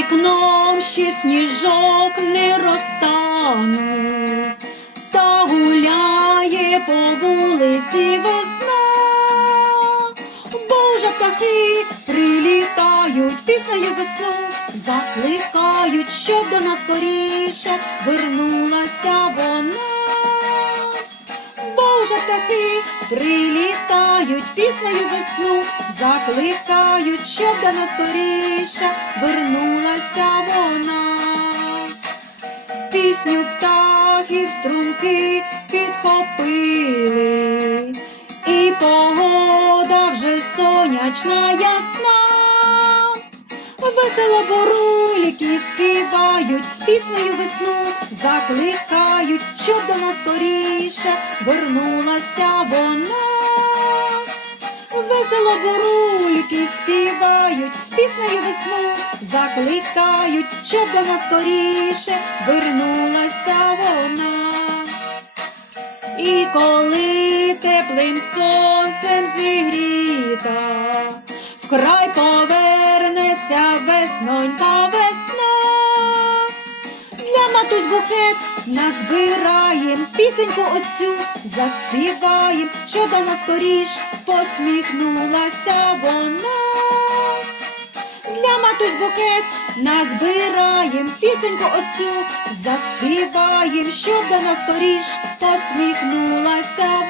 вікном ще сніжок не розтанув, та гуляє по вулиці весна. Боже, птахи прилітають піснею весну, закликають, щоб до нас скоріше вернулася вона. Боже, птахи прилітають піснею весну, закликають, щоб до нас скоріше Пісню птахів струмки підхопили, і погода вже сонячна ясна. Весело бурульки співають піснею весну, закликають, щоб до нас скоріше вернулася вона. Весело рульки співають піснею весну, закликають, щоб до скоріше вернулася вона. І коли теплим сонцем зігріта, вкрай повернеться веснонька букет назбираєм пісеньку оцю, заспіваєм, що до нас скоріш посміхнулася вона. Для матусь букет. Назбираєм пісеньку оцю, заспіваєм, щоб до нас скоріш посміхнулася вона.